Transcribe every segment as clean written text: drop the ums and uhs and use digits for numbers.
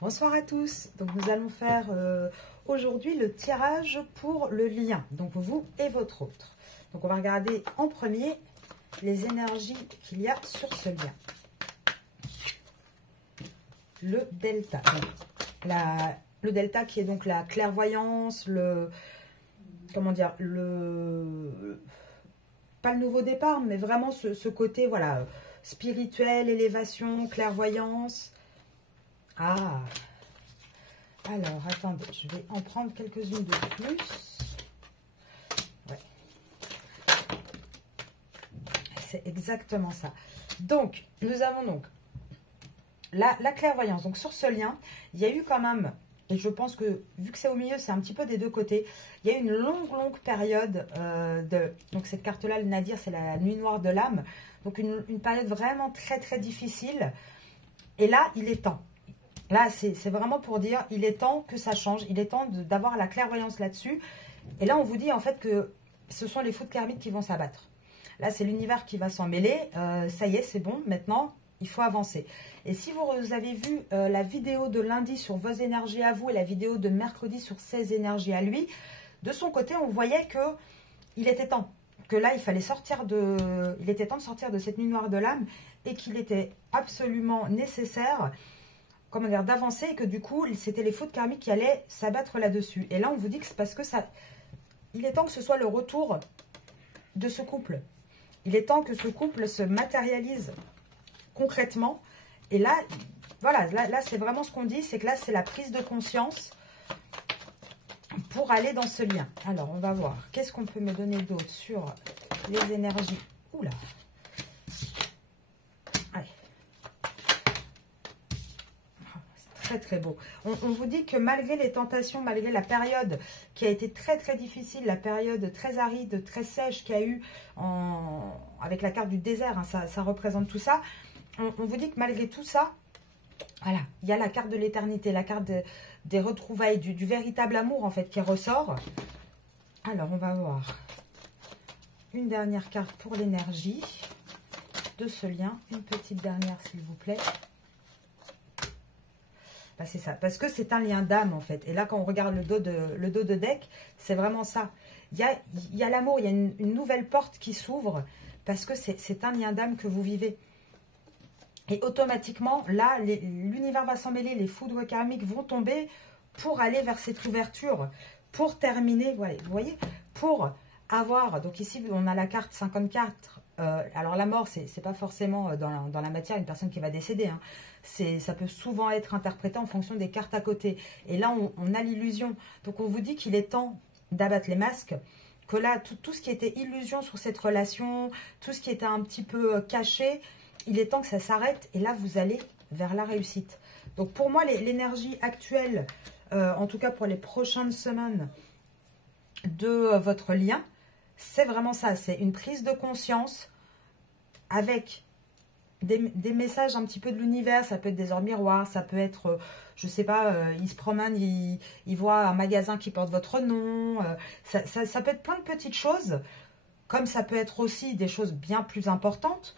Bonsoir à tous. Donc nous allons faire aujourd'hui le tirage pour le lien, donc vous et votre autre. Donc on va regarder en premier les énergies qu'il y a sur ce lien. Le delta. Le delta qui est donc la clairvoyance, comment dire, pas le nouveau départ, mais vraiment ce côté, voilà, spirituel, élévation, clairvoyance. Ah, alors, attendez, je vais en prendre quelques-unes de plus. Ouais. C'est exactement ça. Donc, nous avons donc la clairvoyance. Donc, sur ce lien, il y a eu quand même, et je pense que, vu que c'est au milieu, c'est un petit peu des deux côtés, il y a eu une longue période donc cette carte-là, le Nadir, c'est la nuit noire de l'âme. Donc, une période vraiment très difficile. Et là, il est temps. Là, c'est vraiment pour dire, il est temps que ça change. Il est temps d'avoir la clairvoyance là-dessus. Et là, on vous dit en fait que ce sont les foudres karmiques qui vont s'abattre. Là, c'est l'univers qui va s'en mêler. Ça y est, c'est bon. Maintenant, il faut avancer. Et si vous avez vu la vidéo de lundi sur vos énergies à vous et la vidéo de mercredi sur ses énergies à lui, de son côté, on voyait qu'il était temps. Que là, il était temps de sortir de cette nuit noire de l'âme et qu'il était absolument nécessaire, comment dire, d'avancer, et que du coup, c'était les foudres karmiques qui allaient s'abattre là-dessus. Et là, on vous dit que c'est parce que il est temps que ce soit le retour de ce couple. Il est temps que ce couple se matérialise concrètement. Et là, voilà, là c'est vraiment ce qu'on dit, c'est que là, c'est la prise de conscience pour aller dans ce lien. Alors, on va voir. Qu'est-ce qu'on peut me donner d'autre sur les énergies? Oula! Très beau. On vous dit que malgré les tentations, malgré la période qui a été très difficile, la période très aride, très sèche qu'il y a eu avec la carte du désert, hein, ça représente tout ça. On vous dit que malgré tout ça, voilà, il y a la carte de l'éternité, la carte des retrouvailles, du véritable amour en fait qui ressort. Alors on va voir une dernière carte pour l'énergie de ce lien, une petite dernière s'il vous plaît. Bah, c'est ça, parce que c'est un lien d'âme en fait. Et là, quand on regarde le dos de deck, c'est vraiment ça. Il y a l'amour, il y a une nouvelle porte qui s'ouvre parce que c'est un lien d'âme que vous vivez. Et automatiquement, là, l'univers va s'en mêler, les foudres karmiques vont tomber pour aller vers cette ouverture, pour terminer, voilà, vous voyez, pour avoir, donc ici, on a la carte 54. Alors la mort, c'est pas forcément dans la matière une personne qui va décéder, hein. Ça peut souvent être interprété en fonction des cartes à côté. Et là, on a l'illusion. Donc, on vous dit qu'il est temps d'abattre les masques. Que là, tout ce qui était illusion sur cette relation, tout ce qui était un petit peu caché, il est temps que ça s'arrête. Et là, vous allez vers la réussite. Donc, pour moi, l'énergie actuelle, en tout cas pour les prochaines semaines de votre lien, c'est vraiment ça. C'est une prise de conscience avec des messages un petit peu de l'univers. Ça peut être des ors miroirs, ça peut être, je sais pas, il se promène, il voit un magasin qui porte votre nom, ça peut être plein de petites choses, comme ça peut être aussi des choses bien plus importantes,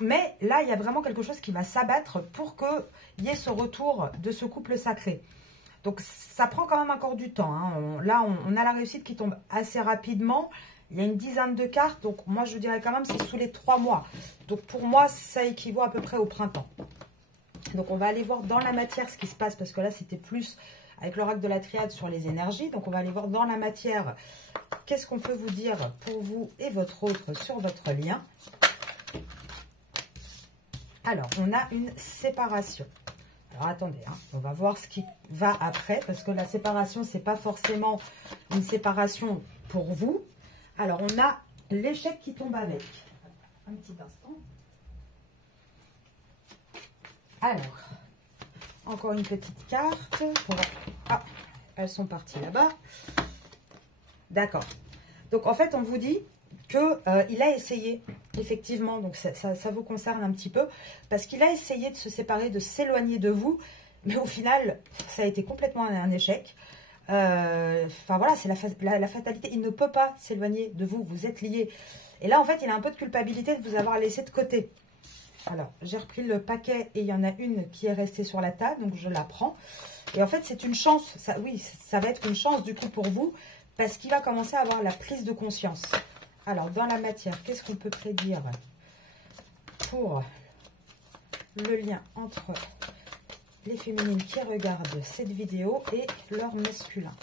mais là, il y a vraiment quelque chose qui va s'abattre pour qu'il y ait ce retour de ce couple sacré. Donc, ça prend quand même encore du temps, hein. Là, on a la réussite qui tombe assez rapidement. Il y a une dizaine de cartes, donc moi je dirais quand même c'est sous les 3 mois. Donc pour moi ça équivaut à peu près au printemps. Donc on va aller voir dans la matière ce qui se passe, parce que là c'était plus avec l'oracle de la triade sur les énergies. Donc on va aller voir dans la matière qu'est-ce qu'on peut vous dire pour vous et votre autre sur votre lien. Alors on a une séparation. Alors attendez, hein, on va voir ce qui va après, parce que la séparation c'est pas forcément une séparation pour vous. Alors, on a l'échec qui tombe avec. Un petit instant. Alors, encore une petite carte. Ah, elles sont parties là-bas. D'accord. Donc, en fait, on vous dit qu'il a essayé, effectivement, donc ça vous concerne un petit peu, parce qu'il a essayé de se séparer, de s'éloigner de vous, mais au final, ça a été complètement un échec. Enfin voilà, c'est la fatalité. Il ne peut pas s'éloigner de vous, vous êtes liés. Et là en fait il a un peu de culpabilité de vous avoir laissé de côté. Alors, j'ai repris le paquet et il y en a une qui est restée sur la table, donc je la prends. Et en fait, c'est une chance, ça, oui, ça va être une chance du coup pour vous, parce qu'il va commencer à avoir la prise de conscience. Alors, dans la matière, qu'est-ce qu'on peut prédire pour le lien entre les féminines qui regardent cette vidéo et leur masculin?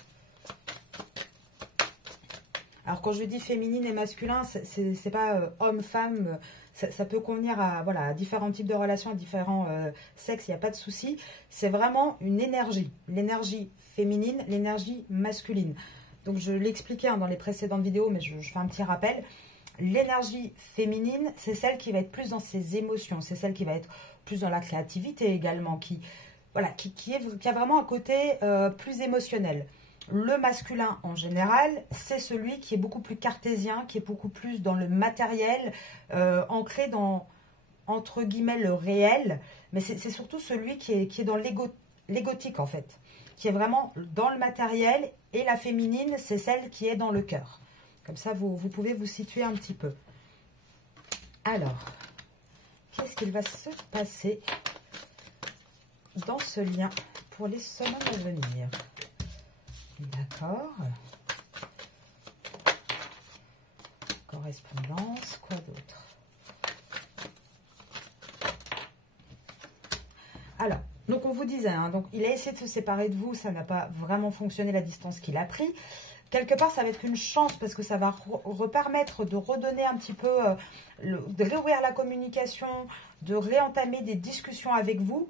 Alors, quand je dis féminine et masculin, c'est pas homme-femme. Ça peut convenir à, voilà, à différents types de relations, à différents sexes, il n'y a pas de souci. C'est vraiment une énergie. L'énergie féminine, l'énergie masculine. Donc, je l'expliquais dans les précédentes vidéos, mais je fais un petit rappel. L'énergie féminine, c'est celle qui va être plus dans ses émotions. C'est celle qui va être plus dans la créativité également, qui a vraiment un côté plus émotionnel. Le masculin, en général, c'est celui qui est beaucoup plus cartésien, qui est beaucoup plus dans le matériel, ancré dans, entre guillemets, le réel. Mais c'est surtout celui qui est dans l'égotique, en fait, qui est vraiment dans le matériel. Et la féminine, c'est celle qui est dans le cœur. Comme ça, vous pouvez vous situer un petit peu. Alors, qu'est-ce qu'il va se passer dans ce lien pour les semaines à venir? D'accord. Correspondance, quoi d'autre? Alors, donc on vous disait, hein, donc il a essayé de se séparer de vous, ça n'a pas vraiment fonctionné la distance qu'il a pris. Quelque part, ça va être une chance parce que ça va permettre de redonner un petit peu, de réouvrir la communication, de réentamer des discussions avec vous.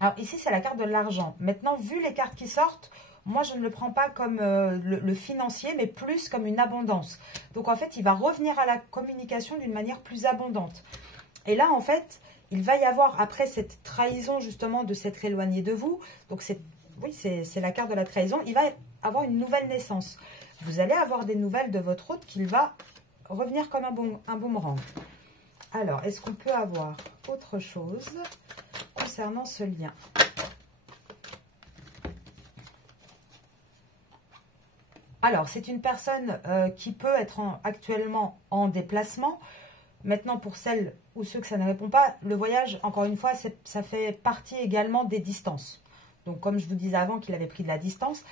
Alors ici, c'est la carte de l'argent. Maintenant, vu les cartes qui sortent, moi, je ne le prends pas comme le financier, mais plus comme une abondance. Donc, en fait, il va revenir à la communication d'une manière plus abondante. Et là, en fait, il va y avoir, après cette trahison, justement, de s'être éloigné de vous, donc oui, c'est la carte de la trahison, il va avoir une nouvelle naissance. Vous allez avoir des nouvelles de votre hôte qu'il va revenir comme un boomerang. Alors, est-ce qu'on peut avoir autre chose concernant ce lien ? Alors, c'est une personne qui peut être actuellement en déplacement. Maintenant, pour celles ou ceux que ça ne répond pas, le voyage, encore une fois, ça fait partie également des distances. Donc, comme je vous disais avant qu'il avait pris de la distance,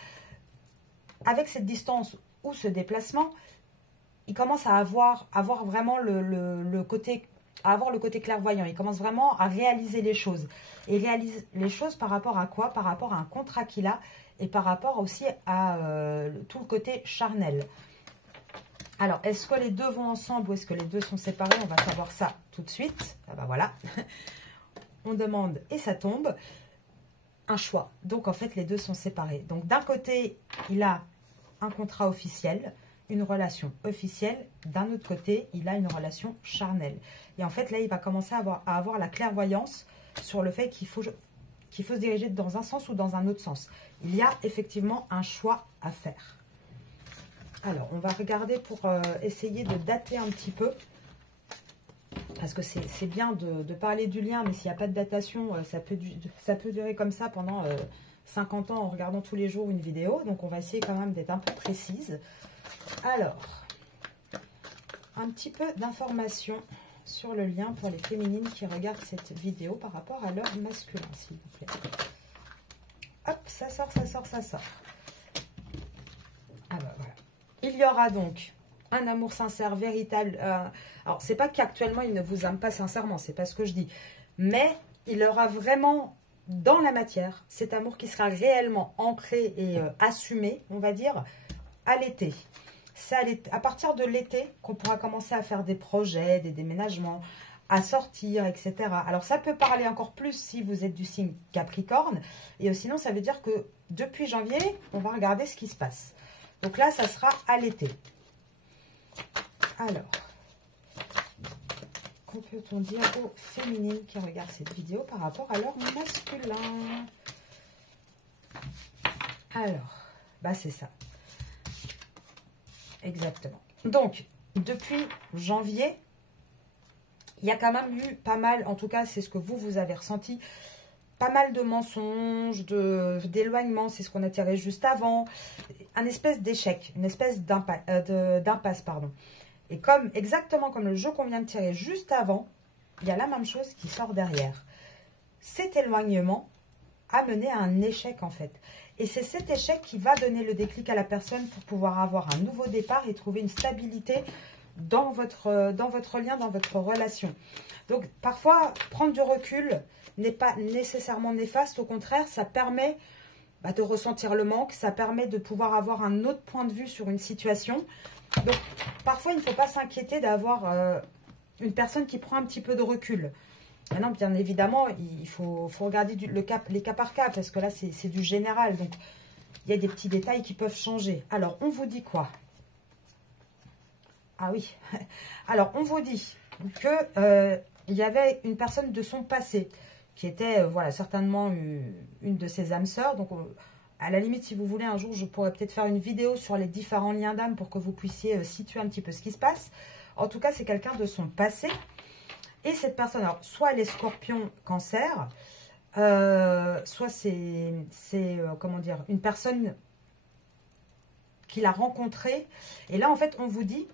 avec cette distance ou ce déplacement, il commence à avoir vraiment le côté clairvoyant. Il commence vraiment à réaliser les choses. Et réalise les choses par rapport à quoi? Par rapport à un contrat qu'il a et par rapport aussi à tout le côté charnel. Alors, est-ce que les deux vont ensemble ou est-ce que les deux sont séparés? On va savoir ça tout de suite. Ah ben voilà. On demande et ça tombe. Un choix. Donc, en fait, les deux sont séparés. Donc, d'un côté, il a un contrat officiel, une relation officielle. D'un autre côté, il a une relation charnelle. Et en fait, là, il va commencer à avoir la clairvoyance sur le fait qu'il faut se diriger dans un sens ou dans un autre sens. Il y a effectivement un choix à faire. Alors, on va regarder pour essayer de dater un petit peu. Parce que c'est bien de parler du lien, mais s'il n'y a pas de datation, ça peut durer comme ça pendant 50 ans en regardant tous les jours une vidéo. Donc, on va essayer quand même d'être un peu précise. Alors, un petit peu d'informations sur le lien pour les féminines qui regardent cette vidéo par rapport à leur masculin, s'il vous plaît. Hop, ça sort, ça sort, ça sort. Ah bah voilà. Il y aura donc un amour sincère, véritable. Alors, c'est pas qu'actuellement, il ne vous aime pas sincèrement, c'est pas ce que je dis. Mais il aura vraiment, dans la matière, cet amour qui sera réellement ancré et assumé, on va dire, à l'été. C'est à partir de l'été qu'on pourra commencer à faire des projets, des déménagements, à sortir, etc. Alors, ça peut parler encore plus si vous êtes du signe Capricorne. Et sinon, ça veut dire que depuis janvier, on va regarder ce qui se passe. Donc là, ça sera à l'été. Alors, que peut-on dire aux féminines qui regardent cette vidéo par rapport à leur masculin? Alors, bah c'est ça. Exactement. Donc, depuis janvier, il y a quand même eu pas mal, en tout cas, c'est ce que vous avez ressenti, pas mal de mensonges, d'éloignement, c'est ce qu'on a tiré juste avant, un espèce d'échec, une espèce d'impasse, pardon. Et exactement comme le jeu qu'on vient de tirer juste avant, il y a la même chose qui sort derrière. Cet éloignement a mené à un échec en fait. Et c'est cet échec qui va donner le déclic à la personne pour pouvoir avoir un nouveau départ et trouver une stabilité dans votre lien, dans votre relation. Donc parfois, prendre du recul n'est pas nécessairement néfaste. Au contraire, ça permet de ressentir le manque. Ça permet de pouvoir avoir un autre point de vue sur une situation. Donc parfois, il ne faut pas s'inquiéter d'avoir une personne qui prend un petit peu de recul. Maintenant, bien évidemment, il faut regarder les cas par cas, parce que là, c'est du général. Donc, il y a des petits détails qui peuvent changer. Alors, on vous dit quoi? Ah oui. Alors, on vous dit que il y avait une personne de son passé qui était, voilà, certainement une de ses âmes sœurs. Donc, à la limite, si vous voulez, un jour, je pourrais peut-être faire une vidéo sur les différents liens d'âme pour que vous puissiez situer un petit peu ce qui se passe. En tout cas, c'est quelqu'un de son passé. Et cette personne, alors, soit elle est scorpion, cancer, soit c'est comment dire, une personne qu'il a rencontrée. Et là, en fait, on vous dit,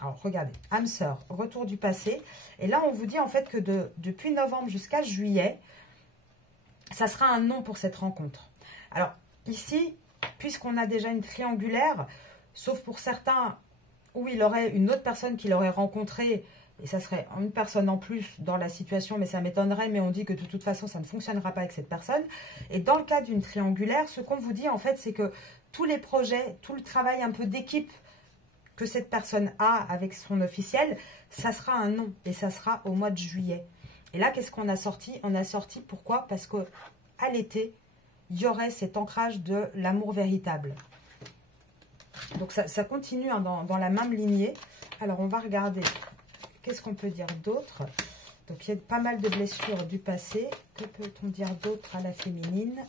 alors regardez, âme sœur, retour du passé. Et là, on vous dit en fait que depuis novembre jusqu'à juillet, ça sera un non pour cette rencontre. Alors, ici, puisqu'on a déjà une triangulaire, sauf pour certains où il aurait une autre personne qu'il aurait rencontrée, et ça serait une personne en plus dans la situation, mais ça m'étonnerait, mais on dit que de toute façon, ça ne fonctionnera pas avec cette personne. Et dans le cas d'une triangulaire, ce qu'on vous dit, en fait, c'est que tous les projets, tout le travail un peu d'équipe que cette personne a avec son officiel, ça sera un non, et ça sera au mois de juillet. Et là, qu'est-ce qu'on a sorti? On a sorti, pourquoi? Parce qu'à l'été, il y aurait cet ancrage de l'amour véritable. Donc, ça continue hein, dans la même lignée. Alors, on va regarder... Qu'est-ce qu'on peut dire d'autre? Donc, il y a pas mal de blessures du passé. Que peut-on dire d'autre à la féminine?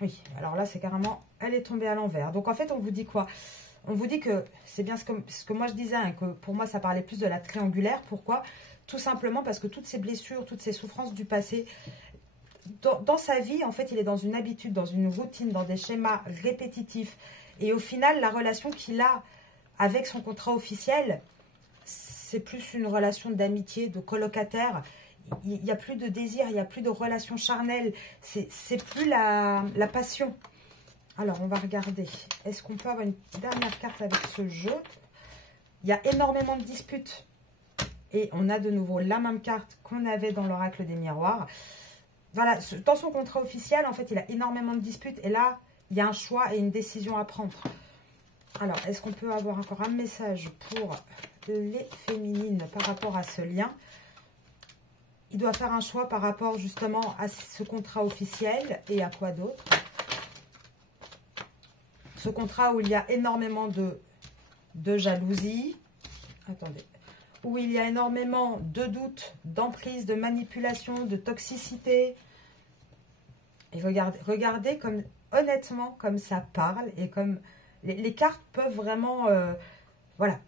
Oui, alors là, c'est carrément... Elle est tombée à l'envers. Donc, en fait, on vous dit quoi? On vous dit que c'est bien ce que moi, je disais, hein, que pour moi, ça parlait plus de la triangulaire. Pourquoi? Tout simplement parce que toutes ces blessures, toutes ces souffrances du passé... Dans sa vie, en fait, il est dans une habitude, dans une routine, dans des schémas répétitifs. Et au final, la relation qu'il a avec son contrat officiel, c'est plus une relation d'amitié, de colocataire. Il n'y a plus de désir, il n'y a plus de relation charnelle. C'est plus la passion. Alors, on va regarder. Est-ce qu'on peut avoir une dernière carte avec ce jeu? Il y a énormément de disputes. Et on a de nouveau la même carte qu'on avait dans l'oracle des miroirs. Voilà, dans son contrat officiel, en fait, il a énormément de disputes. Et là, il y a un choix et une décision à prendre. Alors, est-ce qu'on peut avoir encore un message pour les féminines par rapport à ce lien? Il doit faire un choix par rapport justement à ce contrat officiel et à quoi d'autre? Ce contrat où il y a énormément de jalousie. Attendez. Où il y a énormément de doutes, d'emprise, de manipulation, de toxicité. Et regardez comme, honnêtement, comme ça parle et comme les cartes peuvent vraiment, voilà,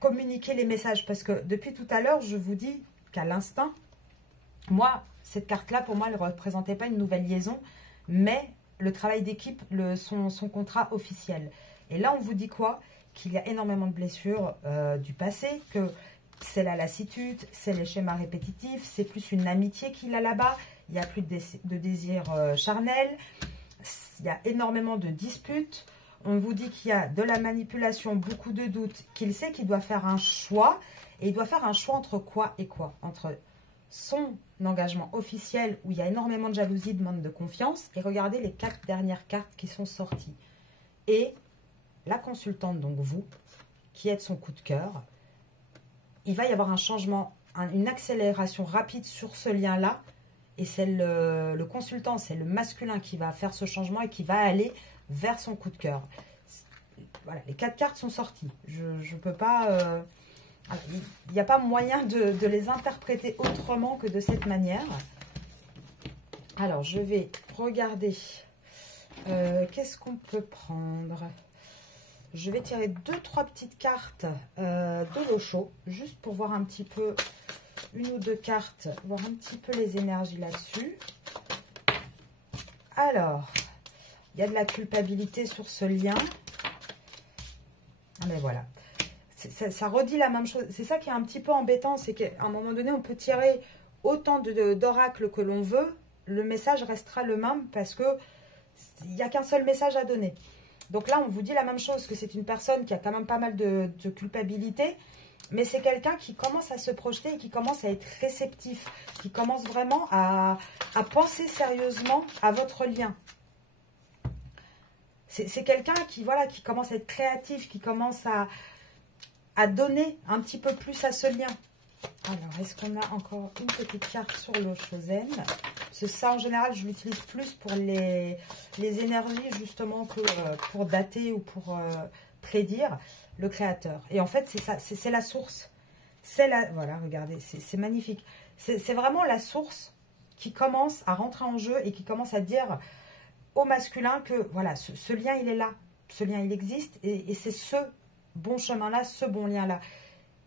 communiquer les messages. Parce que depuis tout à l'heure, je vous dis qu'à l'instinct, moi, cette carte-là, pour moi, elle ne représentait pas une nouvelle liaison, mais le travail d'équipe, son contrat officiel. Et là, on vous dit quoi? Qu'il y a énormément de blessures du passé, que c'est la lassitude, c'est les schémas répétitifs, c'est plus une amitié qu'il a là-bas, il n'y a plus de désir charnel, il y a énormément de disputes, on vous dit qu'il y a de la manipulation, beaucoup de doutes, qu'il sait qu'il doit faire un choix, et il doit faire un choix entre quoi et quoi? Entre son engagement officiel, où il y a énormément de jalousie, de manque de confiance, et regardez les 4 dernières cartes qui sont sorties. Et la consultante, donc vous, qui êtes son coup de cœur, il va y avoir un changement, une accélération rapide sur ce lien-là, et c'est le consultant, c'est le masculin qui va faire ce changement et qui va aller vers son coup de cœur. Voilà, les 4 cartes sont sorties. Je ne peux pas... il n'y a pas moyen de les interpréter autrement que de cette manière. Alors, je vais regarder. Qu'est-ce qu'on peut prendre? Je vais tirer 2-3 petites cartes de l'eau chaude, juste pour voir un petit peu, une ou 2 cartes, voir un petit peu les énergies là-dessus. Alors, il y a de la culpabilité sur ce lien. Ah mais voilà. ça redit la même chose. C'est ça qui est un petit peu embêtant, c'est qu'à un moment donné, on peut tirer autant d'oracles que l'on veut, le message restera le même parce que il n'y a qu'un seul message à donner. Donc là, on vous dit la même chose, que c'est une personne qui a quand même pas mal de culpabilité, mais c'est quelqu'un qui commence à se projeter et qui commence à être réceptif, qui commence vraiment à penser sérieusement à votre lien. C'est quelqu'un qui, voilà, qui commence à être créatif, qui commence à donner un petit peu plus à ce lien. Alors, est-ce qu'on a encore une petite carte sur le Chosen? Parce que ça, en général, je l'utilise plus pour les énergies, justement, que pour dater ou pour prédire le créateur. Et en fait, c'est ça, c'est la source. Voilà, regardez, c'est magnifique. C'est vraiment la source qui commence à rentrer en jeu et qui commence à dire au masculin que, voilà, ce lien, il est là. Ce lien, il existe et c'est ce bon chemin-là, ce bon lien-là.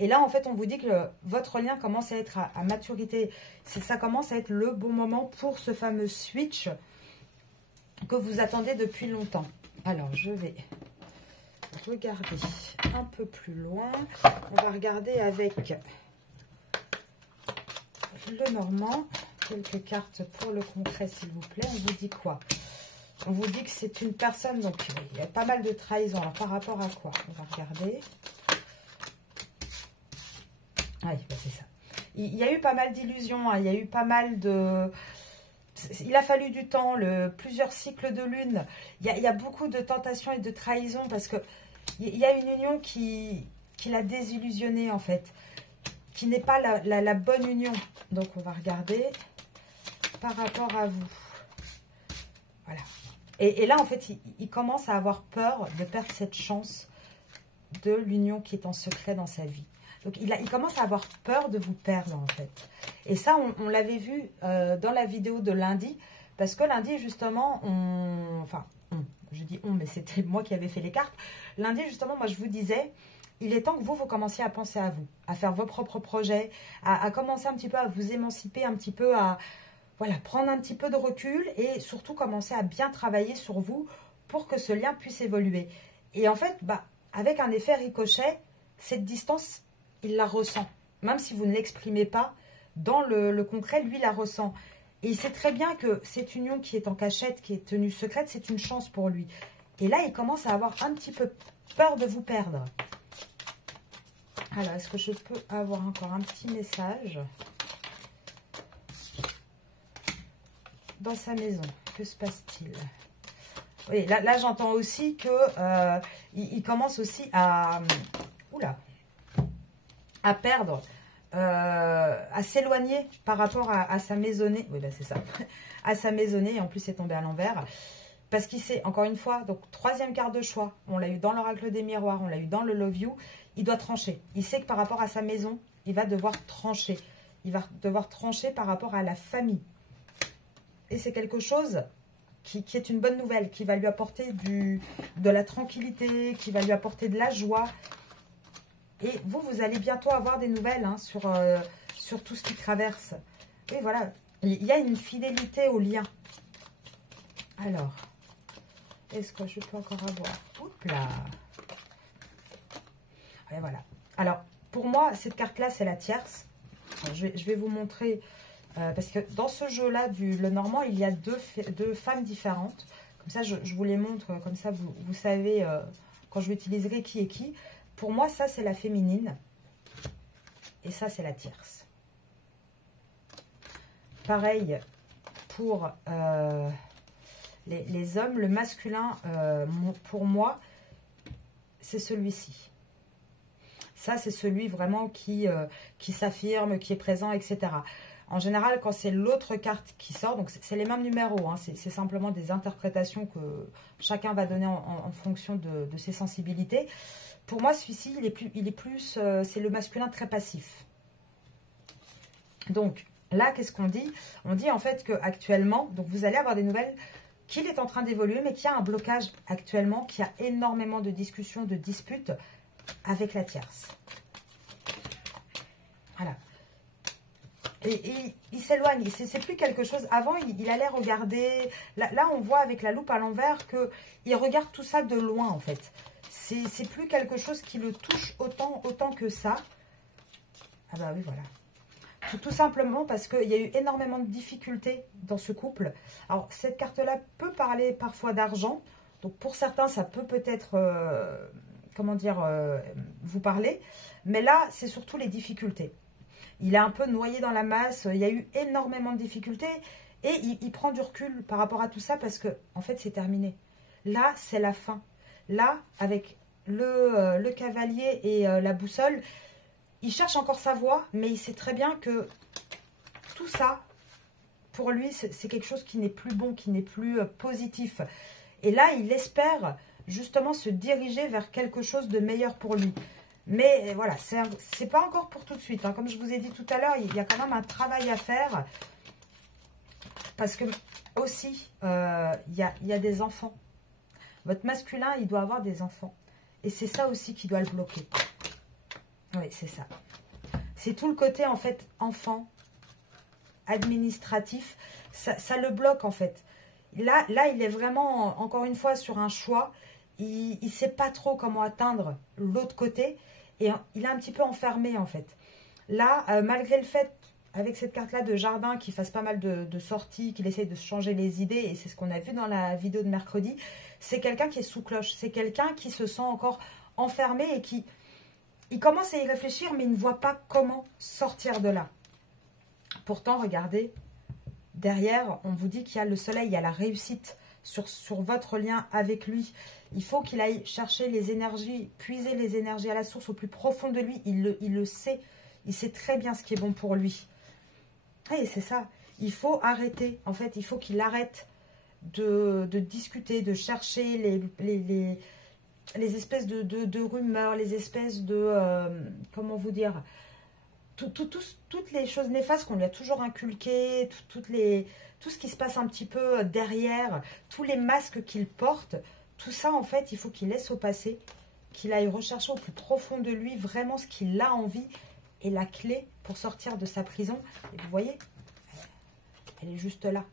Et là, en fait, on vous dit que votre lien commence à être à maturité. Ça commence à être le bon moment pour ce fameux switch que vous attendez depuis longtemps. Alors, je vais regarder un peu plus loin. On va regarder avec le Normand. Quelques cartes pour le concret, s'il vous plaît. On vous dit quoi? On vous dit que c'est une personne, donc il y a pas mal de trahison. Alors, par rapport à quoi? On va regarder. Oui, bah c'est ça. Il y a eu pas mal d'illusions, hein, il y a eu pas mal de... Il a fallu du temps, plusieurs cycles de lune. Il y a beaucoup de tentations et de trahisons parce que il y a une union qui l'a désillusionné en fait, qui n'est pas la bonne union. Donc on va regarder par rapport à vous. Voilà. Et là en fait, il commence à avoir peur de perdre cette chance de l'union qui est en secret dans sa vie. Donc, il commence à avoir peur de vous perdre, en fait. Et ça, on l'avait vu dans la vidéo de lundi. Parce que lundi, justement, je dis on, mais c'était moi qui avais fait les cartes. Lundi, justement, moi, je vous disais, il est temps que vous commenciez à penser à vous, à faire vos propres projets, à commencer un petit peu à vous émanciper, un petit peu à voilà, prendre un petit peu de recul et surtout commencer à bien travailler sur vous pour que ce lien puisse évoluer. Et en fait, bah, avec un effet ricochet, cette distance, il la ressent. Même si vous ne l'exprimez pas, dans le concret, lui la ressent. Et il sait très bien que cette union qui est en cachette, qui est tenue secrète, c'est une chance pour lui. Et là, il commence à avoir un petit peu peur de vous perdre. Alors, est-ce que je peux avoir encore un petit message? Dans sa maison, que se passe-t-il? Oui, là j'entends aussi que il commence aussi à... Oula, à perdre, à s'éloigner par rapport à sa maisonnée. Oui, là c'est ça. À sa maisonnée, et en plus c'est tombé à l'envers. Parce qu'il sait, encore une fois, donc troisième carte de choix. On l'a eu dans l'oracle des miroirs, on l'a eu dans le Love You. Il doit trancher. Il sait que par rapport à sa maison, il va devoir trancher. Il va devoir trancher par rapport à la famille. Et c'est quelque chose qui est une bonne nouvelle, qui va lui apporter de la tranquillité, qui va lui apporter de la joie. Et vous allez bientôt avoir des nouvelles hein, sur tout ce qui traverse. Et voilà, il y a une fidélité au lien. Alors, est-ce que je peux encore avoir... Oups là. Et voilà. Alors, pour moi, cette carte-là, c'est la tierce. Alors, je vais vous montrer... parce que dans ce jeu-là, le Normand, il y a deux femmes différentes. Comme ça, je vous les montre. Comme ça, vous savez, quand je l'utiliserai, qui est qui. Pour moi, ça, c'est la féminine. Et ça, c'est la tierce. Pareil pour les hommes. Le masculin, pour moi, c'est celui-ci. Ça, c'est celui vraiment qui s'affirme, qui est présent, etc. En général, quand c'est l'autre carte qui sort, donc c'est les mêmes numéros, hein, c'est simplement des interprétations que chacun va donner en fonction de ses sensibilités. Pour moi, celui-ci, il est plus c'est le masculin très passif. Donc, là, qu'est-ce qu'on dit? On dit en fait qu'actuellement, donc vous allez avoir des nouvelles qu'il est en train d'évoluer, mais qu'il y a un blocage actuellement, qu'il y a énormément de discussions, de disputes avec la tierce. Voilà. Et il s'éloigne, c'est plus quelque chose. Avant, il allait regarder. Là, on voit avec la loupe à l'envers qu'il regarde tout ça de loin, en fait. C'est plus quelque chose qui le touche autant que ça. Ah bah oui, voilà. Tout simplement parce qu'il y a eu énormément de difficultés dans ce couple. Alors, cette carte-là peut parler parfois d'argent. Donc, pour certains, ça peut peut-être, comment dire, vous parler. Mais là, c'est surtout les difficultés. Il est un peu noyé dans la masse. Il y a eu énormément de difficultés. Et il prend du recul par rapport à tout ça parce que, en fait, c'est terminé. Là, c'est la fin. Là, avec le cavalier et la boussole, il cherche encore sa voie, mais il sait très bien que tout ça, pour lui, c'est quelque chose qui n'est plus bon, qui n'est plus positif. Et là, il espère justement se diriger vers quelque chose de meilleur pour lui. Mais voilà, c'est pas encore pour tout de suite. Hein. Comme je vous ai dit tout à l'heure, il y a quand même un travail à faire. Parce que aussi, il y a des enfants. Votre masculin, il doit avoir des enfants. Et c'est ça aussi qui doit le bloquer. Oui, c'est ça. C'est tout le côté, en fait, enfant, administratif. Ça le bloque, en fait. Là, il est vraiment, encore une fois, sur un choix. Il ne sait pas trop comment atteindre l'autre côté. Et il est un petit peu enfermé, en fait. Là, malgré le fait, avec cette carte-là de jardin, qu'il fasse pas mal de sorties, qu'il essaye de se changer les idées, et c'est ce qu'on a vu dans la vidéo de mercredi, c'est quelqu'un qui est sous cloche. C'est quelqu'un qui se sent encore enfermé et qui... Il commence à y réfléchir, mais il ne voit pas comment sortir de là. Pourtant, regardez, derrière, on vous dit qu'il y a le soleil, il y a la réussite sur votre lien avec lui. Il faut qu'il aille chercher les énergies, puiser les énergies à la source, au plus profond de lui. Il le sait. Il sait très bien ce qui est bon pour lui. Et c'est ça. Il faut arrêter. En fait, il faut qu'il arrête de discuter, de chercher les espèces de rumeurs, les espèces de... comment vous dire, toutes les choses néfastes qu'on lui a toujours inculquées, tout ce qui se passe un petit peu derrière, tous les masques qu'il porte, tout ça, en fait, il faut qu'il laisse au passé, qu'il aille rechercher au plus profond de lui vraiment ce qu'il a envie et la clé pour sortir de sa prison. Et vous voyez, elle est juste là.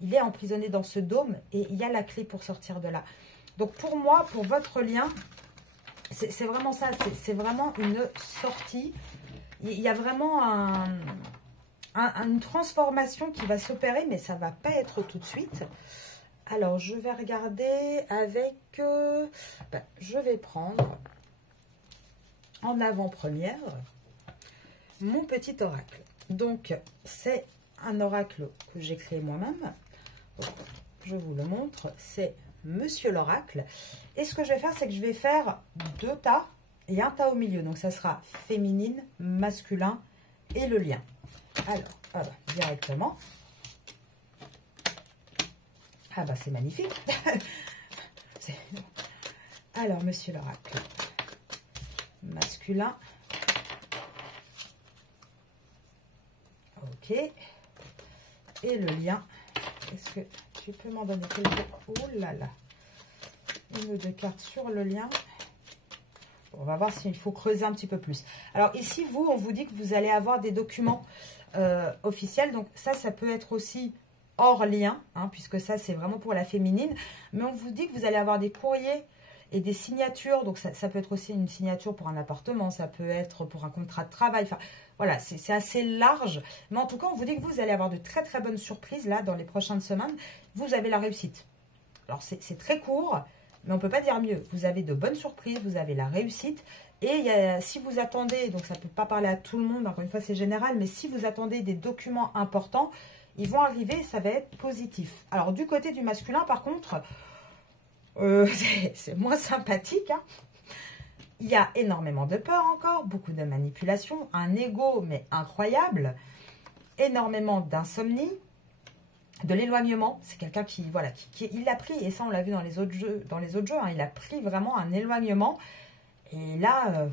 Il est emprisonné dans ce dôme et il y a la clé pour sortir de là. Donc pour moi, pour votre lien, c'est vraiment ça. C'est vraiment une sortie. Il y a vraiment une transformation qui va s'opérer, mais ça ne va pas être tout de suite. Alors, je vais regarder avec... je vais prendre en avant-première mon petit oracle. Donc, c'est un oracle que j'ai créé moi-même. Je vous le montre. C'est Monsieur l'oracle. Et ce que je vais faire, c'est que je vais faire 2 tas et un tas au milieu. Donc, ça sera féminine, masculin et le lien. Alors, voilà, directement. Ah bah, c'est magnifique. Alors, Monsieur l'oracle. Masculin. Ok. Et le lien. Est-ce que tu peux m'en donner quelques... Oh là là. Une ou 2 cartes sur le lien. On va voir s'il faut creuser un petit peu plus. Alors ici, on vous dit que vous allez avoir des documents officiels. Donc ça peut être aussi hors lien, hein, puisque ça, c'est vraiment pour la féminine. Mais on vous dit que vous allez avoir des courriers et des signatures. Donc ça peut être aussi une signature pour un appartement. Ça peut être pour un contrat de travail. Enfin, voilà, c'est assez large. Mais en tout cas, on vous dit que vous allez avoir de très, très bonnes surprises là dans les prochaines semaines. Vous avez la réussite. Alors, c'est très court, mais on ne peut pas dire mieux. Vous avez de bonnes surprises, vous avez la réussite. Et si vous attendez, donc ça ne peut pas parler à tout le monde, encore une fois, c'est général, mais si vous attendez des documents importants, ils vont arriver et ça va être positif. Alors, du côté du masculin, par contre, c'est moins sympathique, hein. Il y a énormément de peur encore, beaucoup de manipulation, un ego mais incroyable, énormément d'insomnie, de l'éloignement. C'est quelqu'un qui, voilà, il a pris, et ça on l'a vu dans les autres jeux, hein, il a pris vraiment un éloignement. Et là,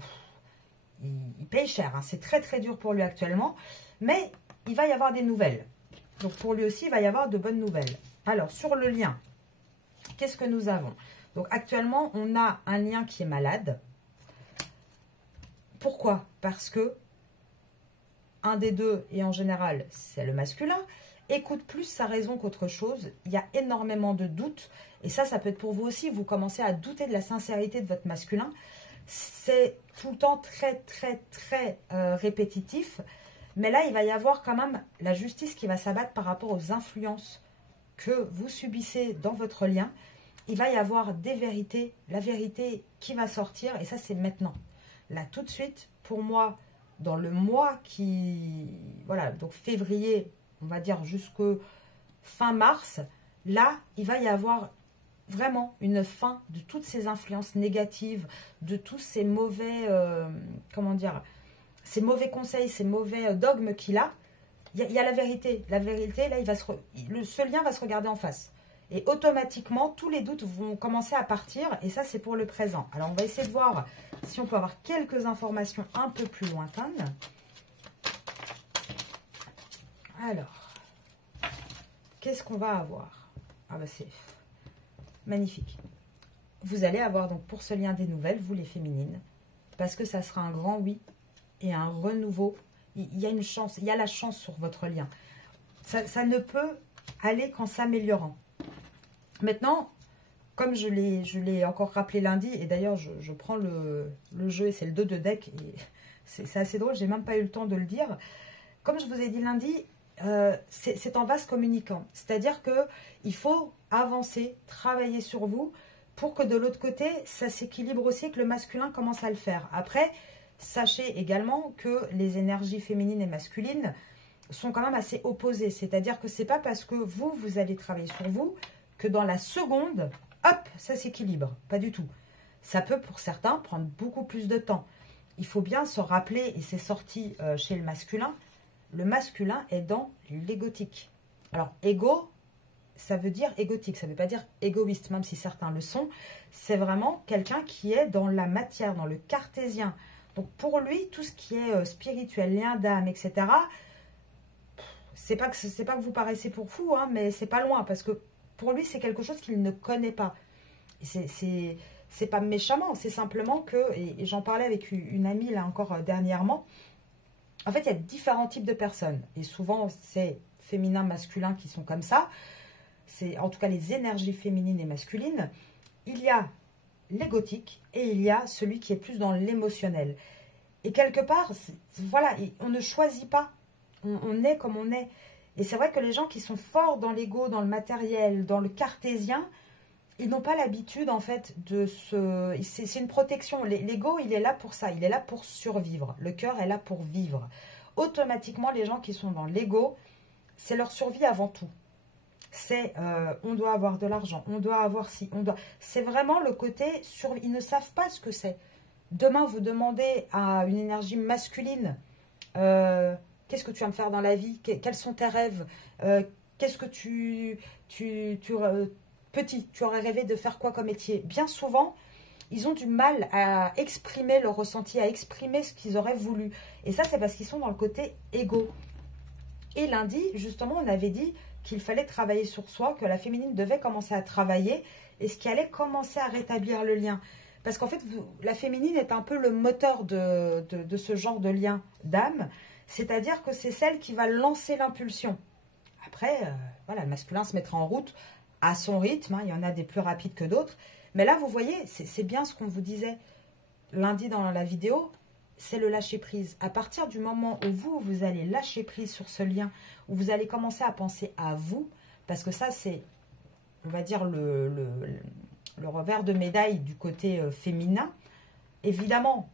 il paye cher, hein. C'est très très dur pour lui actuellement, mais il va y avoir des nouvelles. Donc pour lui aussi, il va y avoir de bonnes nouvelles. Alors sur le lien, qu'est-ce que nous avons? Donc actuellement, on a un lien qui est malade. Pourquoi? Parce que un des deux, et en général, c'est le masculin, écoute plus sa raison qu'autre chose. Il y a énormément de doutes. Et ça peut être pour vous aussi. Vous commencez à douter de la sincérité de votre masculin. C'est tout le temps très, très, très répétitif. Mais là, il va y avoir quand même la justice qui va s'abattre par rapport aux influences que vous subissez dans votre lien. Il va y avoir des vérités, la vérité qui va sortir. Et ça, c'est maintenant. Là, tout de suite, pour moi, dans le mois qui... Voilà, donc février, on va dire jusqu'au fin mars, là, il va y avoir vraiment une fin de toutes ces influences négatives, de tous ces mauvais, comment dire, ces mauvais conseils, ces mauvais dogmes qu'il a. Il y a la vérité. La vérité, là, ce lien va se regarder en face. Et automatiquement, tous les doutes vont commencer à partir. Et ça, c'est pour le présent. Alors, on va essayer de voir si on peut avoir quelques informations un peu plus lointaines. Alors, qu'est-ce qu'on va avoir? Ah bah c'est magnifique. Vous allez avoir donc pour ce lien des nouvelles, vous les féminines, parce que ça sera un grand oui et un renouveau. Il y a une chance, il y a la chance sur votre lien. Ça ne peut aller qu'en s'améliorant. Maintenant, comme je l'ai encore rappelé lundi, et d'ailleurs je prends le jeu et c'est le 2 de deck, et c'est assez drôle, j'ai même pas eu le temps de le dire. Comme je vous ai dit lundi, c'est en vase communicant. C'est-à-dire qu'il faut avancer, travailler sur vous pour que de l'autre côté, ça s'équilibre aussi et que le masculin commence à le faire. Après, sachez également que les énergies féminines et masculines sont quand même assez opposées. C'est-à-dire que c'est pas parce que vous allez travailler sur vous que dans la seconde, hop, ça s'équilibre. Pas du tout. Ça peut pour certains prendre beaucoup plus de temps. Il faut bien se rappeler, et c'est sorti chez le masculin est dans l'égotique. Alors, égo, ça veut dire égotique, ça ne veut pas dire égoïste, même si certains le sont. C'est vraiment quelqu'un qui est dans la matière, dans le cartésien. Donc, pour lui, tout ce qui est spirituel, lien d'âme, etc., c'est pas que vous paraissez pour fou, hein, mais c'est pas loin, parce que pour lui, c'est quelque chose qu'il ne connaît pas. C'est pas méchamment, c'est simplement que, et j'en parlais avec une amie, là encore dernièrement, en fait, il y a différents types de personnes. Et souvent, c'est féminin, masculin qui sont comme ça. C'est en tout cas les énergies féminines et masculines. Il y a l'égotique et il y a celui qui est plus dans l'émotionnel. Et quelque part, voilà, on ne choisit pas. On est comme on est. Et c'est vrai que les gens qui sont forts dans l'ego, dans le matériel, dans le cartésien, ils n'ont pas l'habitude, en fait, de se... C'est une protection. L'ego, il est là pour ça. Il est là pour survivre. Le cœur est là pour vivre. Automatiquement, les gens qui sont dans l'ego, c'est leur survie avant tout. C'est on doit avoir de l'argent, on doit avoir ci, on doit... C'est vraiment le côté survie. Ils ne savent pas ce que c'est. Demain, vous demandez à une énergie masculine, qu'est-ce que tu vas me faire dans la vie? Quels sont tes rêves? Qu'est-ce que petit, tu aurais rêvé de faire quoi comme métier? Bien souvent, ils ont du mal à exprimer leur ressenti, à exprimer ce qu'ils auraient voulu. Et ça, c'est parce qu'ils sont dans le côté égo. Et lundi, justement, on avait dit qu'il fallait travailler sur soi, que la féminine devait commencer à travailler et ce qui allait commencer à rétablir le lien. Parce qu'en fait, la féminine est un peu le moteur de ce genre de lien d'âme. C'est-à-dire que c'est celle qui va lancer l'impulsion. Après, voilà, le masculin se mettra en route à son rythme, hein, il y en a des plus rapides que d'autres. Mais là, vous voyez, c'est bien ce qu'on vous disait lundi dans la vidéo, c'est le lâcher-prise. À partir du moment où vous allez lâcher prise sur ce lien, où vous allez commencer à penser à vous, parce que ça, c'est, on va dire, le revers de médaille du côté féminin. Évidemment,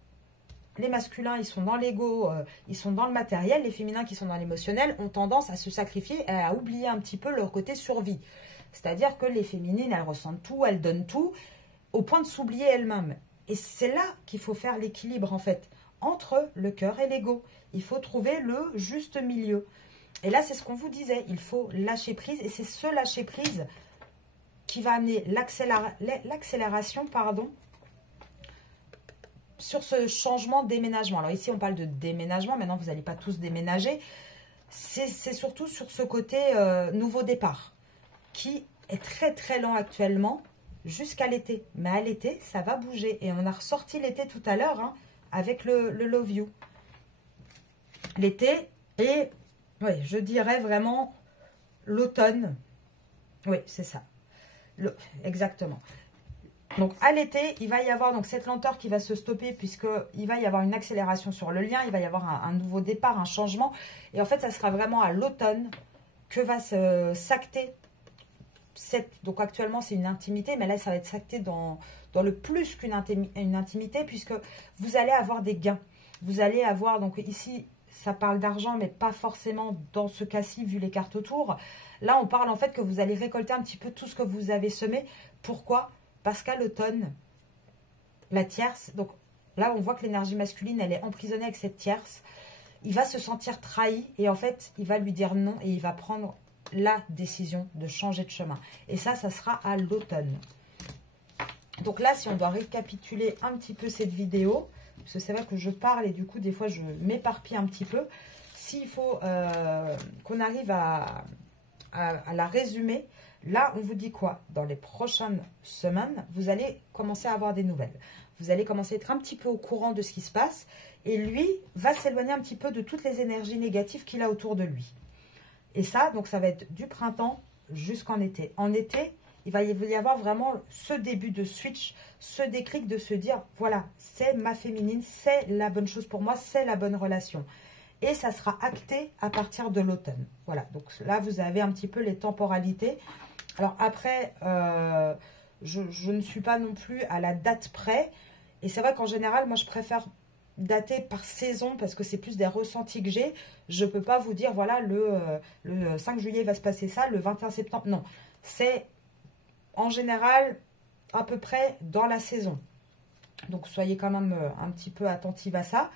les masculins, ils sont dans l'ego, ils sont dans le matériel. Les féminins qui sont dans l'émotionnel ont tendance à se sacrifier et à oublier un petit peu leur côté survie. C'est-à-dire que les féminines, elles ressentent tout, elles donnent tout, au point de s'oublier elles-mêmes. Et c'est là qu'il faut faire l'équilibre, en fait, entre le cœur et l'ego. Il faut trouver le juste milieu. Et là, c'est ce qu'on vous disait, il faut lâcher prise. Et c'est ce lâcher prise qui va amener l'accélération, sur ce changement de déménagement. Alors ici, on parle de déménagement. Maintenant, vous n'allez pas tous déménager. C'est surtout sur ce côté nouveau départ, qui est très très lent actuellement jusqu'à l'été. Mais à l'été, ça va bouger. Et on a ressorti l'été tout à l'heure, hein, avec le Love You. L'été est, ouais, je dirais vraiment l'automne. Oui, c'est ça. Exactement. Donc, à l'été, il va y avoir donc cette lenteur qui va se stopper puisqu'il va y avoir une accélération sur le lien. Il va y avoir un nouveau départ, un changement. Et en fait, ça sera vraiment à l'automne que va s'acter donc, actuellement, c'est une intimité, mais là, ça va être s'acter dans le plus qu'une intimité puisque vous allez avoir des gains. Vous allez avoir, donc ici, ça parle d'argent, mais pas forcément dans ce cas-ci, vu les cartes autour. Là, on parle en fait que vous allez récolter un petit peu tout ce que vous avez semé. Pourquoi ? Parce qu'à l'automne, la tierce, donc là, on voit que l'énergie masculine, elle est emprisonnée avec cette tierce. Il va se sentir trahi et en fait, il va lui dire non et il va prendre la décision de changer de chemin. Et ça sera à l'automne. Donc là, si on doit récapituler un petit peu cette vidéo, parce que c'est vrai que je parle et du coup, des fois, je m'éparpille un petit peu. S'il faut qu'on arrive à la résumer, là, on vous dit quoi? Dans les prochaines semaines, vous allez commencer à avoir des nouvelles. Vous allez commencer à être un petit peu au courant de ce qui se passe. Et lui va s'éloigner un petit peu de toutes les énergies négatives qu'il a autour de lui. Et ça, donc ça va être du printemps jusqu'en été. En été, il va y avoir vraiment ce début de switch, ce déclic de se dire, voilà, c'est ma féminine, c'est la bonne chose pour moi, c'est la bonne relation. Et ça sera acté à partir de l'automne. Voilà, donc là, vous avez un petit peu les temporalités. Alors après, je ne suis pas non plus à la date près. Et c'est vrai qu'en général, moi, je préfère dater par saison parce que c'est plus des ressentis que j'ai. Je ne peux pas vous dire, voilà, le 5 juillet va se passer ça, le 21 septembre. Non, c'est en général à peu près dans la saison. Donc, soyez quand même un petit peu attentifs à ça.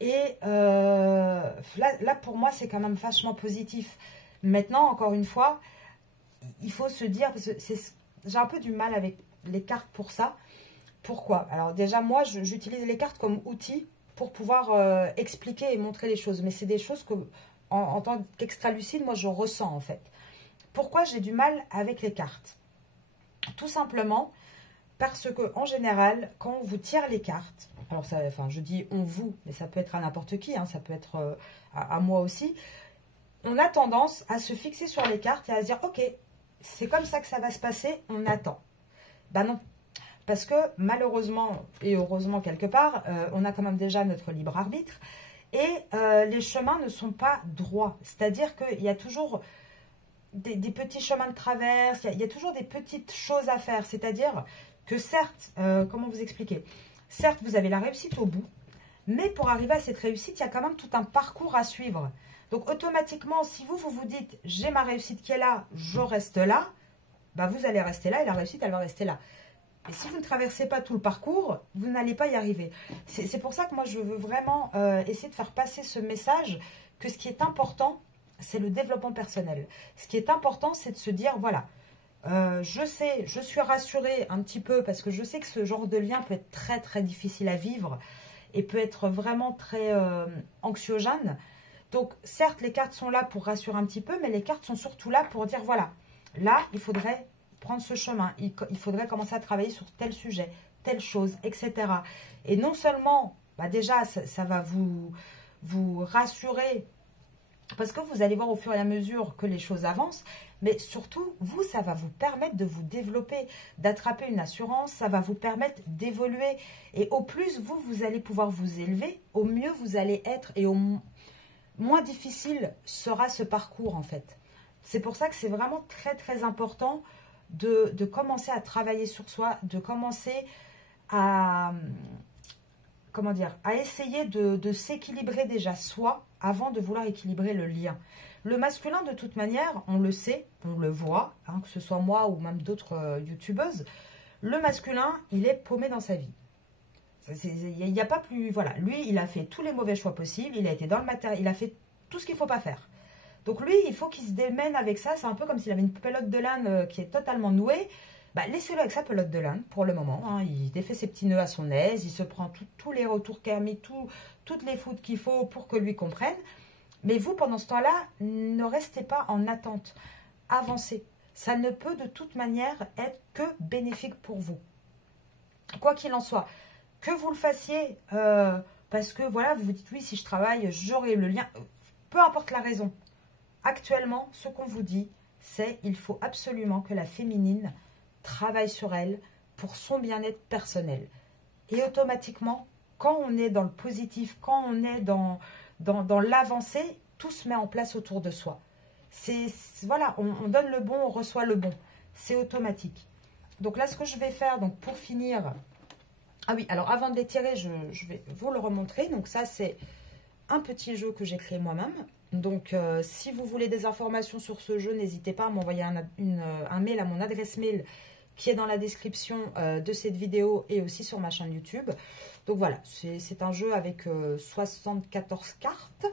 Et là, pour moi, c'est quand même vachement positif. Maintenant, encore une fois, il faut se dire, parce que j'ai un peu du mal avec les cartes pour ça. Pourquoi? Alors déjà, moi, j'utilise les cartes comme outil pour pouvoir expliquer et montrer les choses. Mais c'est des choses que, en tant qu'extra-lucide, moi, je ressens en fait. Pourquoi j'ai du mal avec les cartes? Tout simplement parce que, en général, quand on vous tire les cartes, alors ça, enfin, je dis on vous, mais ça peut être à n'importe qui, hein, ça peut être à moi aussi, on a tendance à se fixer sur les cartes et à se dire, ok, c'est comme ça que ça va se passer, on attend. Ben non, parce que malheureusement, et heureusement quelque part, on a quand même déjà notre libre arbitre, et les chemins ne sont pas droits. C'est-à-dire qu'il y a toujours des petits chemins de traverse, il y a toujours des petites choses à faire. C'est-à-dire que certes, comment vous expliquer? Certes, vous avez la réussite au bout, mais pour arriver à cette réussite, il y a quand même tout un parcours à suivre. Donc automatiquement, si vous vous dites, j'ai ma réussite qui est là, je reste là, bah vous allez rester là et la réussite, elle va rester là. Et si vous ne traversez pas tout le parcours, vous n'allez pas y arriver. C'est pour ça que moi, je veux vraiment essayer de faire passer ce message que ce qui est important, c'est le développement personnel. Ce qui est important, c'est de se dire, voilà, je sais, je suis rassurée un petit peu parce que je sais que ce genre de lien peut être très, très difficile à vivre et peut être vraiment très anxiogène. Donc, certes, les cartes sont là pour rassurer un petit peu, mais les cartes sont surtout là pour dire, voilà, là, il faudrait prendre ce chemin, il faudrait commencer à travailler sur tel sujet, telle chose, etc. Et non seulement, bah déjà, ça va vous rassurer, parce que vous allez voir au fur et à mesure que les choses avancent, mais surtout, vous, ça va vous permettre de vous développer, d'attraper une assurance, ça va vous permettre d'évoluer. Et au plus, vous allez pouvoir vous élever, au mieux vous allez être et au moins difficile sera ce parcours en fait. C'est pour ça que c'est vraiment très très important de commencer à travailler sur soi, de commencer à, comment dire, à essayer de s'équilibrer déjà soi avant de vouloir équilibrer le lien. Le masculin, de toute manière, on le sait, on le voit, hein, que ce soit moi ou même d'autres youtubeuses, le masculin, il est paumé dans sa vie. Il n'y a pas plus... Voilà, lui, il a fait tous les mauvais choix possibles, il a été dans le matériel, il a fait tout ce qu'il ne faut pas faire. Donc lui, il faut qu'il se démène avec ça. C'est un peu comme s'il avait une pelote de laine qui est totalement nouée. Bah, laissez-le avec sa pelote de laine pour le moment. Hein. Il défait ses petits nœuds à son aise, il se prend tous les retours karmiques, toutes les foudres qu'il faut pour que lui comprenne. Mais vous, pendant ce temps-là, ne restez pas en attente. Avancez. Ça ne peut de toute manière être que bénéfique pour vous. Quoi qu'il en soit, que vous le fassiez parce que voilà, vous vous dites oui, si je travaille, j'aurai le lien. Peu importe la raison. Actuellement, ce qu'on vous dit, c'est il faut absolument que la féminine travaille sur elle pour son bien-être personnel. Et automatiquement, quand on est dans le positif, quand on est dans l'avancée, tout se met en place autour de soi. Voilà, on donne le bon, on reçoit le bon. C'est automatique. Donc là, ce que je vais faire, donc pour finir... Ah oui, alors avant de les tirer, je vais vous le remontrer. Donc ça, c'est un petit jeu que j'ai créé moi-même. Donc, si vous voulez des informations sur ce jeu, n'hésitez pas à m'envoyer un mail à mon adresse mail qui est dans la description de cette vidéo et aussi sur ma chaîne YouTube. Donc voilà, c'est un jeu avec 74 cartes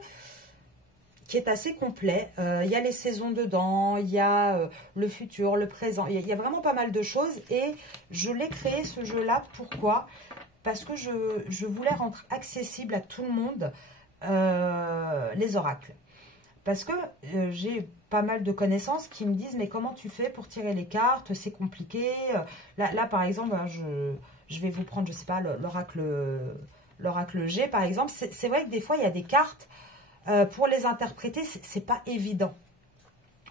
qui est assez complet. Il y a les saisons dedans, il y a le futur, le présent. Il y a vraiment pas mal de choses et je l'ai créé ce jeu-là. Pourquoi? Parce que je voulais rendre accessible à tout le monde les oracles. Parce que j'ai pas mal de connaissances qui me disent « Mais comment tu fais pour tirer les cartes? C'est compliqué. » Là, par exemple, je vais vous prendre, je sais pas, l'oracle G, par exemple. C'est vrai que des fois, il y a des cartes, pour les interpréter, c'est pas évident.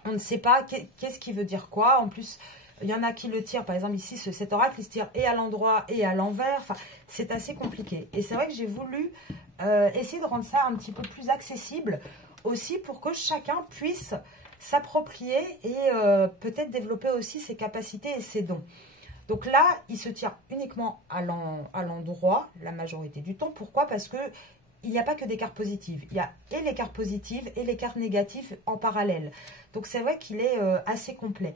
On ne sait pas qu'est-ce qui veut dire quoi. En plus, il y en a qui le tirent. Par exemple, ici, cet oracle, il se tire et à l'endroit et à l'envers. Enfin, c'est assez compliqué. Et c'est vrai que j'ai voulu essayer de rendre ça un petit peu plus accessible aussi pour que chacun puisse s'approprier et peut-être développer aussi ses capacités et ses dons. Donc là, il se tire uniquement à l'endroit la majorité du temps. Pourquoi? Parce que il n'y a pas que des cartes positives. Il y a et les cartes positives et les cartes négatives en parallèle. Donc c'est vrai qu'il est assez complet.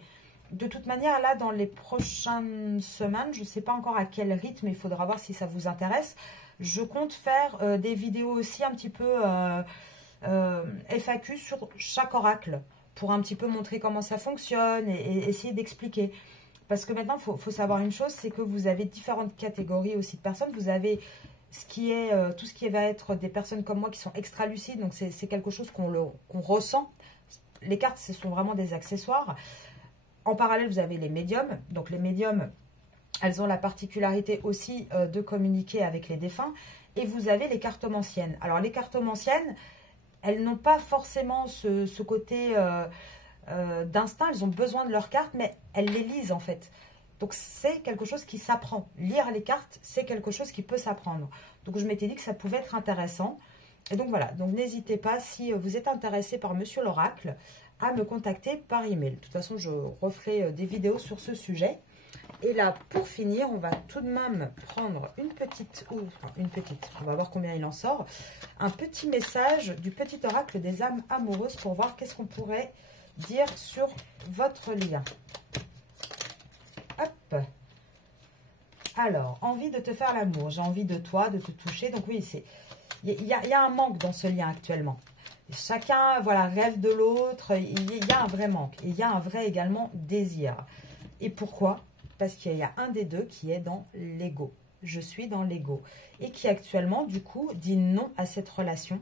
De toute manière, là, dans les prochaines semaines, je ne sais pas encore à quel rythme, il faudra voir si ça vous intéresse. Je compte faire des vidéos aussi un petit peu FAQ sur chaque oracle pour un petit peu montrer comment ça fonctionne et essayer d'expliquer. Parce que maintenant, il faut savoir une chose, c'est que vous avez différentes catégories aussi de personnes. Vous avez tout ce qui va être des personnes comme moi qui sont extra lucides, donc c'est quelque chose qu'on ressent. Les cartes, ce sont vraiment des accessoires. En parallèle, vous avez les médiums. Donc les médiums, elles ont la particularité aussi de communiquer avec les défunts. Et vous avez les cartomanciennes. Alors les cartomanciennes, elles n'ont pas forcément ce côté d'instinct. Elles ont besoin de leurs cartes, mais elles les lisent en fait. Donc c'est quelque chose qui s'apprend. Lire les cartes, c'est quelque chose qui peut s'apprendre. Donc je m'étais dit que ça pouvait être intéressant. Et donc voilà, donc n'hésitez pas, si vous êtes intéressé par Monsieur l'Oracle, à me contacter par email. De toute façon, je referai des vidéos sur ce sujet. Et là, pour finir, on va tout de même prendre une petite, on va voir combien il en sort, un petit message du petit oracle des âmes amoureuses pour voir qu'est-ce qu'on pourrait dire sur votre lien. Hop. Alors, envie de te faire l'amour. J'ai envie de toi, de te toucher. Donc oui, il y a un manque dans ce lien actuellement. Chacun, voilà, rêve de l'autre. Il y a un vrai manque. Il y a un vrai également désir. Et pourquoi? Parce qu'il y a un des deux qui est dans l'ego. Je suis dans l'ego. Et qui actuellement, du coup, dit non à cette relation.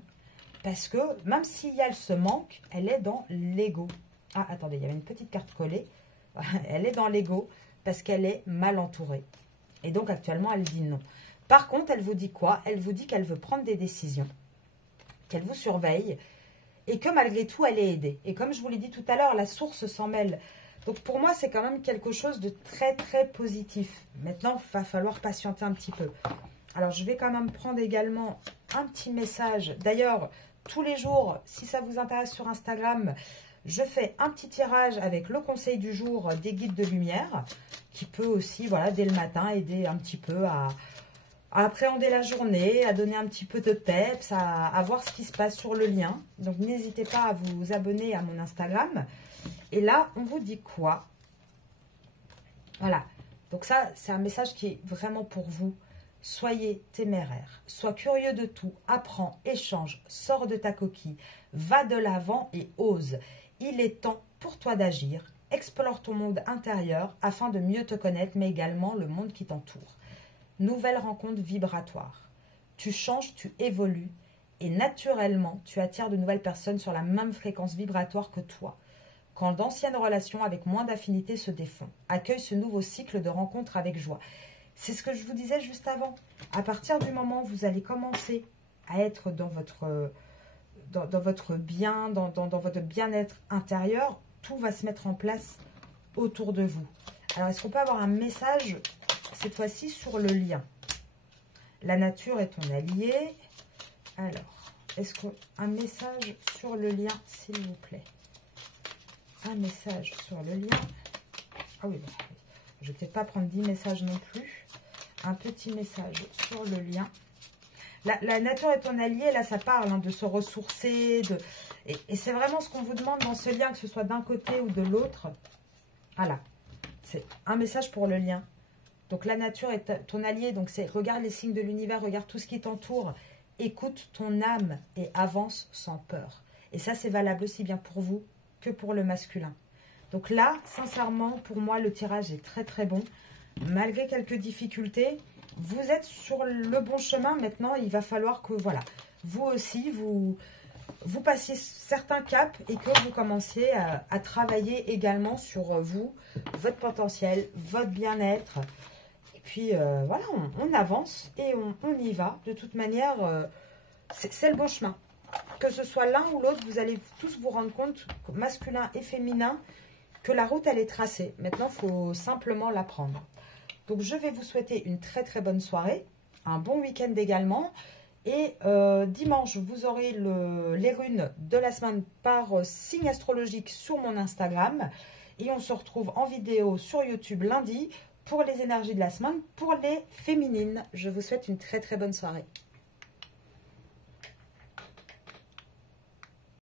Parce que même s'il y a ce manque, elle est dans l'ego. Ah, attendez, il y avait une petite carte collée. Elle est dans l'ego parce qu'elle est mal entourée. Et donc, actuellement, elle dit non. Par contre, elle vous dit quoi? Elle vous dit qu'elle veut prendre des décisions, qu'elle vous surveille et que malgré tout, elle est aidée. Et comme je vous l'ai dit tout à l'heure, la source s'en mêle. Donc, pour moi, c'est quand même quelque chose de très, très positif. Maintenant, il va falloir patienter un petit peu. Alors, je vais quand même prendre également un petit message. D'ailleurs, tous les jours, si ça vous intéresse sur Instagram, je fais un petit tirage avec le conseil du jour des guides de lumière qui peut aussi, voilà, dès le matin, aider un petit peu à appréhender la journée, à donner un petit peu de peps, à voir ce qui se passe sur le lien. Donc, n'hésitez pas à vous abonner à mon Instagram. Et là, on vous dit quoi? Voilà. Donc ça, c'est un message qui est vraiment pour vous. Soyez téméraire, sois curieux de tout, apprends, échange, sors de ta coquille, va de l'avant et ose. Il est temps pour toi d'agir, explore ton monde intérieur afin de mieux te connaître, mais également le monde qui t'entoure. Nouvelle rencontre vibratoire. Tu changes, tu évolues et naturellement, tu attires de nouvelles personnes sur la même fréquence vibratoire que toi. Quand d'anciennes relations avec moins d'affinité se défont, accueille ce nouveau cycle de rencontres avec joie. C'est ce que je vous disais juste avant. À partir du moment où vous allez commencer à être dans votre dans votre bien, dans votre bien-être intérieur. Tout va se mettre en place autour de vous. Alors, est-ce qu'on peut avoir un message, cette fois-ci, sur le lien? La nature est ton allié. Alors, est-ce qu'un message sur le lien, s'il vous plaît? Un message sur le lien. Ah oui, je ne vais peut-être pas prendre 10 messages non plus. Un petit message sur le lien. La nature est ton allié, là ça parle hein, de se ressourcer. Et c'est vraiment ce qu'on vous demande dans ce lien, que ce soit d'un côté ou de l'autre. Voilà, c'est un message pour le lien. Donc la nature est ton allié, donc c'est regarde les signes de l'univers, regarde tout ce qui t'entoure. Écoute ton âme et avance sans peur. Et ça c'est valable aussi bien pour vous que pour le masculin. Donc là, sincèrement, pour moi, le tirage est très très bon. Malgré quelques difficultés, vous êtes sur le bon chemin. Maintenant, il va falloir que, voilà, vous aussi, vous passiez certains caps et que vous commenciez à travailler également sur vous, votre potentiel, votre bien-être. Et puis, voilà, on avance et on y va. De toute manière, c'est le bon chemin. Que ce soit l'un ou l'autre, vous allez tous vous rendre compte, masculin et féminin, que la route, elle est tracée. Maintenant, il faut simplement la prendre. Donc, je vais vous souhaiter une très, très bonne soirée. Un bon week-end également. Et dimanche, vous aurez les runes de la semaine par signe astrologique sur mon Instagram. Et on se retrouve en vidéo sur YouTube lundi pour les énergies de la semaine, pour les féminines. Je vous souhaite une très, très bonne soirée.